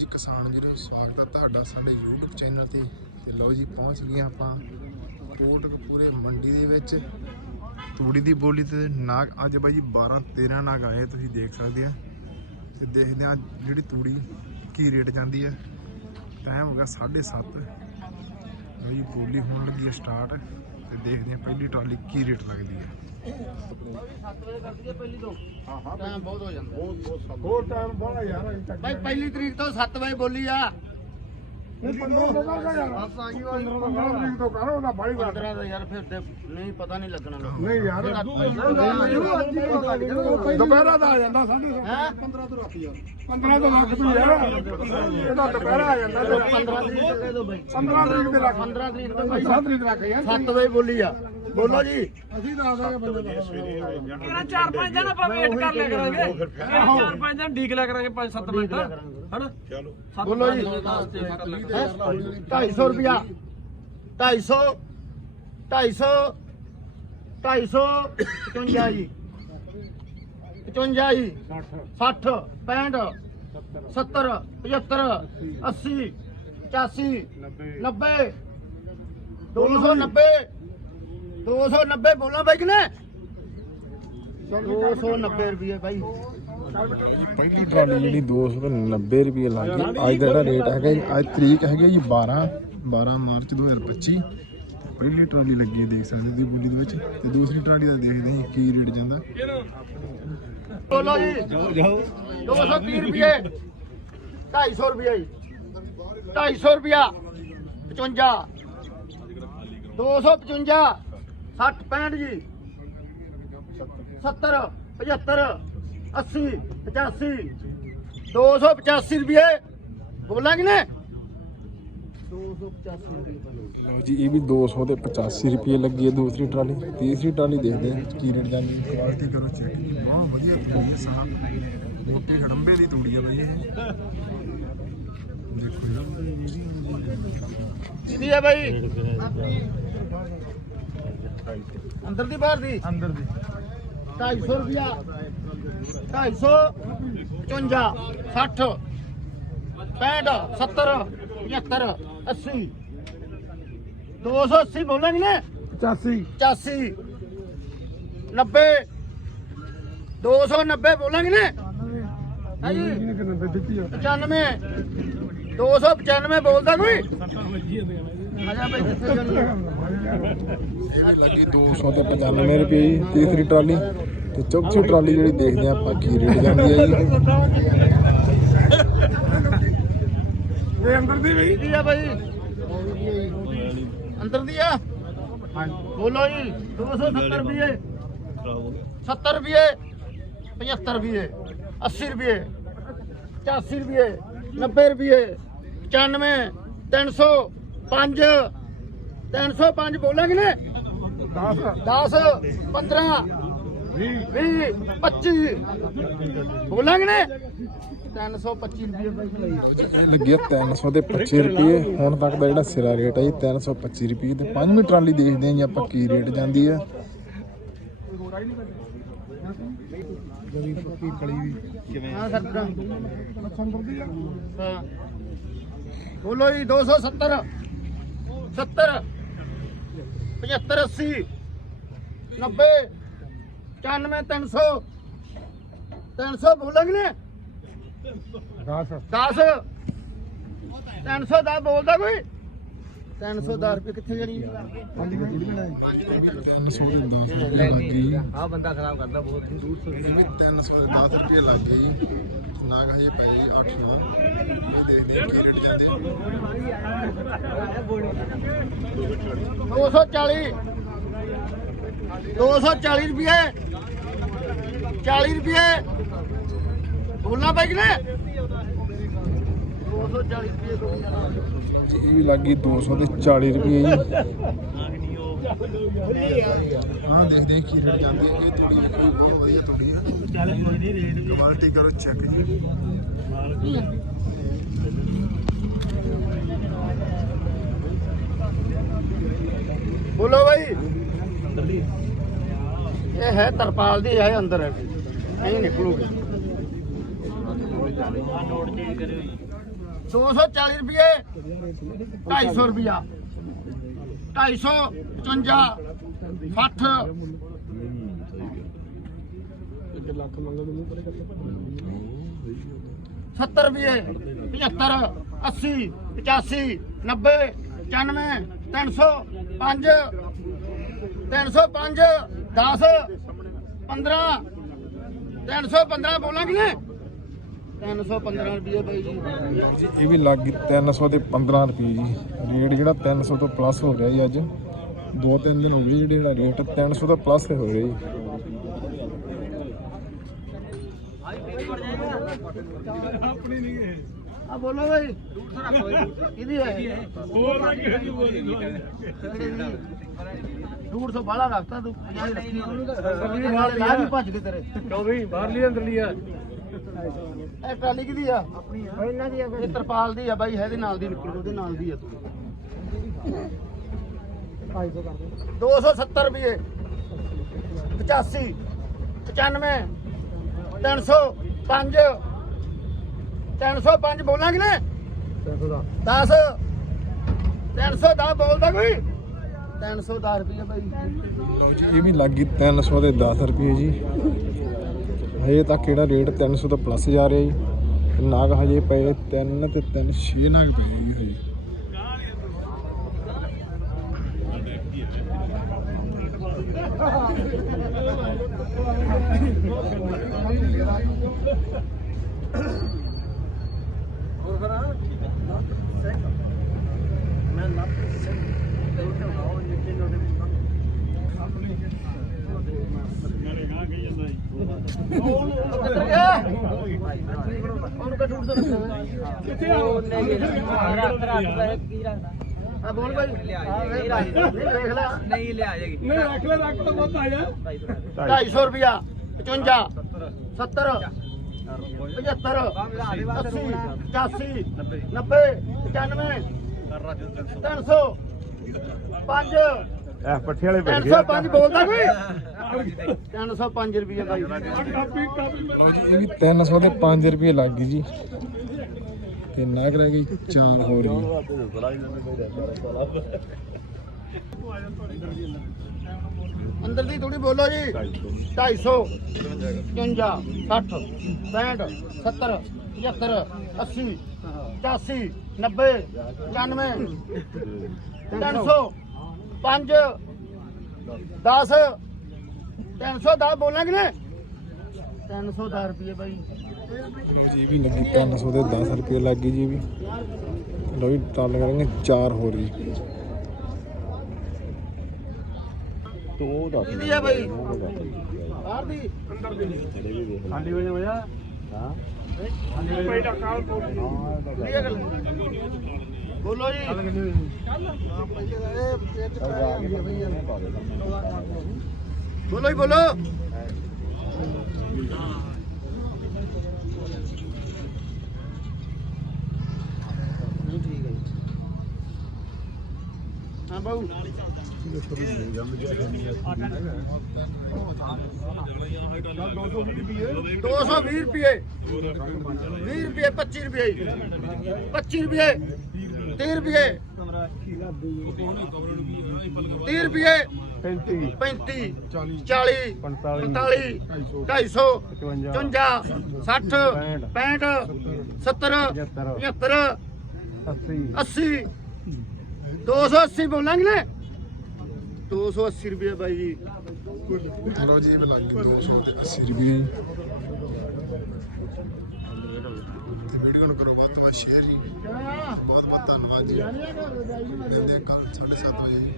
ਜੀ, ਕਿਸਾਨ ਵੀਰੋ ਸਵਾਗਤ ਹੈ ਤੁਹਾਡਾ ਸਾਡੇ YouTube ਚੈਨਲ ਤੇ। ਤੇ ਲਓ ਜੀ, ਪਹੁੰਚ ਗਏ ਆਪਾਂ ਕੋਟਕਪੂਰੇ ਮੰਡੀ ਦੇ ਵਿੱਚ। ਤੂੜੀ ਦੀ ਬੋਲੀ ਤੇ ਨਾਗ, ਅੱਜ ਬਾਈ ਜੀ 12 13 ਨਾਗ ਆਏ, ਤੁਸੀਂ ਦੇਖ ਸਕਦੇ ਆ। ਤੇ ਦੇਖਦੇ ਆ ਜਿਹੜੀ ਤੂੜੀ ਕੀ ਰੇਟ ਜਾਂਦੀ ਹੈ ਟਾਈਮ ਹੋ ਗਿਆ 7:30 ਲਓ ਜੀ, ਬੋਲੀ ਹੋਣ ਲੱਗੀ ਹੈ ਸਟਾਰਟ ਤੇ ਦੇਖਦੇ ਆ ਪਹਿਲੀ ਟਰਾਲੀ ਕੀ ਰੇਟ ਲੱਗਦੀ ਹੈ ਟਾਈਮ ਬਹੁਤ ਹੋ ਜਾਂਦਾ ਹੋਰ ਟਾਈਮ ਬੜਾ ਯਾਰ ਅਜੇ ਤੱਕ ਭਾਈ ਪਹਿਲੀ ਤਰੀਕ ਤੋਂ 7 ਵਜੇ ਬੋਲੀ ਆ। ਨਹੀਂ 15 ਤੋਂ ਕਰ ਯਾਰ 15 ਤਰੀਕ ਤੋਂ ਕਰ ਉਹਦਾ ਬਾਈ ਗੱਲ 15 ਦਾ ਯਾਰ ਫਿਰ ਤੇ ਨਹੀਂ ਪਤਾ ਨਹੀਂ ਲੱਗਣਾ ਲੋਕਾਂ ਨਹੀਂ ਯਾਰ। ਦੁਪਹਿਰਾ ਦਾ ਆ ਜਾਂਦਾ ਸਾਡੇ ਹੈ? 15 ਤੋਂ ਰਾਤੀ ਯਾਰ 15 ਤੋਂ ਲੱਖ ਤੂੰ ਯਾਰ। ਇਹਦਾ ਦੁਪਹਿਰਾ ਆ ਜਾਂਦਾ ਤੇਰਾ। 15 ਤਰੀਕ ਤੋਂ ਦੇ ਦੋ ਭਾਈ 15 ਤਰੀਕ ਦੇ ਲੱਖ 15 ਤਰੀਕ ਤੋਂ ਭਾਈ 7 ਤਰੀਕ ਰੱਖ ਯਾਰ। 7 ਵਜੇ ਬੋਲੀ ਆ। ਬੋਲੋ ਜੀ। ਅਸੀਂ ਦੱਸ ਦਾਂਗੇ ਬੰਦੇ ਦਾ ਕਿਹੜਾ ਚਾਰ ਪੰਜ ਦਿਨ ਆਪਾਂ ਵੇਟ ਕਰ ਲਿਆ ਕਰਾਂਗੇ। ਚਾਰ ਪੰਜ ਦਿਨ ਢੀਕ ਲਿਆ ਕਰਾਂਗੇ 5-7 ਮਿੰਟ। ਹਨਾ? ਚਲੋ। ਬੋਲੋ ਜੀ। 250 ਰੁਪਿਆ 250 250 250 55 ਜੀ। 55 ਜੀ। 60 65 70 75 80 85 90 290 290 ਬੋਲਾਂ ਬਾਈ ਕਿਨੇ? 290 ਰੁਪਏ ਬਾਈ। ਪਹਿਲੀ ਟਰਾਲੀ ਜਿਹੜੀ 290 ਰੁਪਏ ਲੱਗ ਗਈ। ਅੱਜ ਦਾ ਜਿਹੜਾ ਰੇਟ ਹੈਗਾ ਜੀ, ਅੱਜ ਤਰੀਕ ਹੈਗੀ ਜੀ 12 12 ਮਾਰਚ 2025 ਪਹਿਲੀ ਟਰਾਲੀ ਲੱਗੀ ਦੇਖ ਸਕਦੇ ਤੁਸੀਂ ਬੋਲੀ ਦੇ ਵਿੱਚ। ਤੇ ਦੂਸਰੀ ਟਰਾਲੀ ਦਾ ਦੇਖਦੇ ਹਾਂ ਕੀ ਰੇਟ ਜਾਂਦਾ। ਬੋਲੋ ਜੀ। 230 ਰੁਪਏ 250 ਰੁਪਏ ਜੀ। 250 ਰੁਪਿਆ 55 255 60 65 ਜੀ। 70 75 80 85 285 ਰੁਪਏ। ਬੋਲਾਂਗੇ ਨੇ 285 ਰੁਪਏ ਲਓ ਜੀ ਇਹ ਵੀ 200 ਤੇ 85 ਰੁਪਏ ਲੱਗੀ ਹੈ ਦੂਸਰੀ ਟਰਾਲੀ। ਤੀਸਰੀ ਟਰਾਲੀ ਦੇਖਦੇ ਹਾਂ ਕੀ ਰੇਟ ਜਾਂਦੀ ਹੈ। ਕੁਆਲਿਟੀ ਕਰੋ ਚੈੱਕ ਜੀ ਬਹੁਤ ਵਧੀਆ ਤੂੜੀ ਹੈ ਸਾਹ ਮੋਟੀ ਹੜੰਬੇ ਦੀ ਤੂੜੀ ਹੈ ਬਈ ਇਹ। ਦੇਖੋ ਜੀ। ਕਿਹਦੀ ਹੈ ਬਾਈ? ਅੰਦਰ ਦੀ ਬਾਹਰ ਦੀ? ਅੰਦਰ ਦੀ। 250 ਰੁਪਿਆ 250 55 60 65 70 75 80 280 ਬੋਲਾਂਗੇ ਨੇ 85 85 90 290 ਬੋਲਾਂਗੇ ਨੇ ਹਾਂਜੀ। ਇਹਨੇ ਕਿੰਨੇ ਦੇ ਦਿੱਤੀ ਆ। 95 295 ਬੋਲਦਾ ਕੋਈ? ਆਜਾ ਭਾਈ ਕਿੱਥੇ ਜਾਣੀ? ਲੱਗੀ 200 ਤੇ 95 ਰੁਪਏ ਜੀ ਤੀਸਰੀ ਟਰਾਲੀ। ਤੇ ਚੌਥੀ ਟਰਾਲੀ ਜਿਹੜੀ ਦੇਖਦੇ ਹਾਂ ਆਪਾਂ ਕੀ ਰੇਟ ਜਾਂਦੀ ਹੈ ਜੀ। ਇਹ ਅੰਦਰ ਦੀ ਵੀ? ਕਿਹਦੀ ਆ ਭਾਈ ਅੰਦਰ ਦੀ ਆ? ਬੋਲੋ ਜੀ 270 ਰੁਪਏ। 70 ਰੁਪਏ 75 ਰੁਪਏ 80 ਰੁਪਏ 85 ਰੁਪਏ 90 ਰੁਪਏ 95 300 5 305 ਬੋਲਾਂਗੇ ਨੇ? 10 10 15 20 20 25 ਬੋਲਾਂਗੇ ਨੇ? 325 ਰੁਪਏ ਭਾਈ ਲੱਗਿਆ 300 ਤੇ 25 ਰੁਪਏ। ਹੁਣ ਤੱਕ ਦਾ ਜਿਹੜਾ ਸਿਰਾ ਰੇਟ ਹੈ ਜੀ 325 ਰੁਪਏ ਤੇ ਪੰਜਵੀਂ ਟਰਾਲੀ ਦੇਖਦੇ ਹਾਂ ਜੀ ਆਪਾਂ ਕੀ ਰੇਟ ਜਾਂਦੀ ਹੈ ਗਲੀ ਪੱਕੀ ਕਲੀ ਵੀ ਹਾਂ ਸਰਦਾਂ ਸੰਦਰ ਦੀ। ਆ ਹਾਂ। ਬੋਲੋ ਜੀ 270 70 75 80 90 95 300 300 ਬੋਲਾਂਗੇ ਨੇ 10 10 300 ਦਾ ਬੋਲਦਾ ਕੋਈ? 300 ਦਾ ਰੁਪਏ ਕਿੱਥੇ ਜਾਣੀ ਪੰਜ ਥੋੜੀ ਲੈਣਾ 300 ਦੇ 10 ਰੁਪਏ ਲੱਗ ਗਈ ਆ। ਬੰਦਾ ਖਰਾਬ ਕਰਦਾ ਬਹੁਤ। ਦੂਰ ਤੋਂ ਇਹ ਵੀ 300 ਦੇ 10 ਰੁਪਏ ਲੱਗ ਗਏ ਜੀ। ਨਾਗ ਹਜੇ ਪਏ ਜੀ 8 9 ਦੇਖਦੇ ਹਾਂ ਕੀ ਰੇਟ ਜਾਂਦੇ ਆ। 240 240 ਰੁਪਏ। 40 ਰੁਪਏ। ਬੋਲਣਾ ਬਾਈ ਨੇ 240 ਹਜ਼ਾਰ। ਇਹ ਵੀ ਲੱਗ ਗਈ 200 ਤੇ 40 ਰੁਪਏ ਜੀ। ਹਾਂ ਦੇਖਦੇ ਹਾਂ ਕੀ ਰੇਟ ਜਾਂਦੀ ਹੈ ਇਹ ਥੋੜੀ ਬਹੁਤ ਵਧੀਆ ਥੋੜੀ ਹੈ ਕੁਆਲਿਟੀ ਕਰੋ ਚੈੱਕ ਜੀ। ਬੋਲੋ ਬਾਈ। ਇਹ ਹੈ ਤਰਪਾਲ ਦੀ ਹੈ। ਅੰਦਰ ਨਹੀਂ ਨਿਕਲੂਗੀ। 240 ਰੁਪਏ 250 ਰੁਪਿਆ 250 55 60 70 ਰੁਪਏ 75 80 85 90 95 305 305 10 15 315 ਬੋਲਾਂਗੇ। 315 ਰੁਪਏ ਬਾਈ ਜੀ। ਇਹ ਵੀ ਲੱਗ ਗਈ 300 ਤੇ 15 ਰੁਪਏ ਜੀ। ਰੇਟ ਜਿਹੜਾ 300 ਤੋਂ ਪਲੱਸ ਹੋ ਰਿਹਾ ਜੀ ਅੱਜ। ਦੋ ਤਿੰਨ ਦਿਨ ਹੋ ਗਏ ਜਿਹੜਾ ਰੇਟ 300 ਤੋਂ ਪਲੱਸ ਹੋ ਰਿਹਾ ਜੀ। ਆ ਬੋਲੋ ਬਾਈ। ਕਿਹਦੀ ਹੈ? ਡੂੜ ਸੌ ਬਾਲਾ ਰੱਖਤਾ ਤੂੰ। 50 ਰੱਖੀ ਵੀ ਭੱਜ ਕੇ ਤੇਰੇ। ਕਿਉਂ ਵੀ ਬਾਹਰਲੀ ਅੰਦਰਲੀ ਆ। ਇਹ ਟਰਾਲੀ ਕਿਹਦੀ ਆ? ਆਪਣੀ ਆ। ਇਹਨਾਂ ਦੀ ਆ ਇਹ ਤਰਪਾਲ ਦੀ ਆ ਬਾਈ ਇਹਦੇ ਨਾਲ ਦੀ ਨਿਕਲ ਉਹਦੇ ਨਾਲ ਦੀ ਆ ਤੂੰ। 270 ਰੁਪਏ। 85 95 305 305 ਬੋਲਾਂਗੇ ਨੇ 10 310 ਬੋਲਦਾ ਕੋਈ? 310 ਰੁਪਏ ਬਾਈ। ਇਹ ਵੀ ਲੱਗ ਗਈ 300 ਦੇ 10 ਰੁਪਏ ਜੀ। ਹਜੇ ਤੱਕ ਜਿਹੜਾ ਰੇਟ 300 ਤੋਂ ਪਲੱਸ ਜਾ ਰਿਹਾ ਜੀ। ਤੇ ਨਾਗ ਹਜੇ ਪਏ 3 ਤੇ 3 6 ਨਾਗ ਪਏ ਜੀ ਹਜੇ। ਆ ਬੋਲ ਬਾਈ ਨਹੀਂ ਦੇਖ ਲੈ ਨਹੀਂ ਲਿਆ ਜਾਏਗੀ ਨਹੀਂ ਰੱਖ ਲੈ ਰੱਖ ਲੈ ਬਹੁਤ ਆ 250 ਰੁਪਿਆ 55 70 75 80 85 90 95 300 5 ਇਹ ਪੱਠੇ ਵਾਲੇ 305 ਬੋਲਦਾ ਕੋਈ 305 ਰੁਪਏ ਬਾਈ ਇਹ ਵੀ 300 ਤੇ 5 ਰੁਪਏ ਲੱਗ ਗਈ ਜੀ। ਤੇ ਨਾਗ ਰਹਿ ਗਈ 4 ਹੋਰ ਜੀ ਅੰਦਰ ਦੀ ਥੋੜੀ ਬੋਲੋ ਜੀ। 250 55 60 65 70 75 80 85 90 95 300 5 10 310 ਬੋਲਾਂਗੇ ਨੇ 310 ਰੁਪਏ ਬਾਈ। ਜੀ ਵੀ ਲੱਗੀ 300 ਦੇ 10 ਰੁਪਏ ਲੱਗ ਗਈ ਜੀ ਵੀ। ਲੋ ਜੀ ਟੱਲ ਕਰਾਂਗੇ 4 ਹੋਰ ਜੀ। ਕਿਹਦੀ ਹੈ ਬਾਈ? ਬਾਹਰ ਦੀ। ਆਂਡੀ ਵਜੇ ਵਜਾ ਪੈਡਾ ਕਾਲ ਤੋਂ ਕੀ ਹੈ ਗੱਲ? ਬੋਲੋ ਜੀ। ਬੋਲੋ ਹੀ ਬੋਲੋ। ਹਾਂ, ਬਾਊ। ਦੋ ਸੌ ਵੀਹ ਰੁਪਏ। ਵੀਹ ਰੁਪਏ 25 ਰੁਪਏ। 25 ਰੁਪਏ 30 ਰੁਪਏ। 30 ਰੁਪਏ। 35 35 40 45 250 55 60 65 70 75 80 80 280 ਬੋਲਾਂਗੇ ਨੇ? 280 ਰੁਪਏ ਬਾਈ ਜੀ। ਲੋ ਜੀ ਇਹ ਲੱਗ ਗਈ 200 ਤੇ 80 ਰੁਪਏ ਵੀਡੀਓ ਨੂੰ ਕਰੋ ਵੱਧ ਤੋਂ ਵੱਧ ਸ਼ੇਅਰ ਜੀ। ਬਹੁਤ ਬਹੁਤ ਧੰਨਵਾਦ ਜੀ। ਮਿਲਦੇ ਕੱਲ 7:30 ਵਜੇ।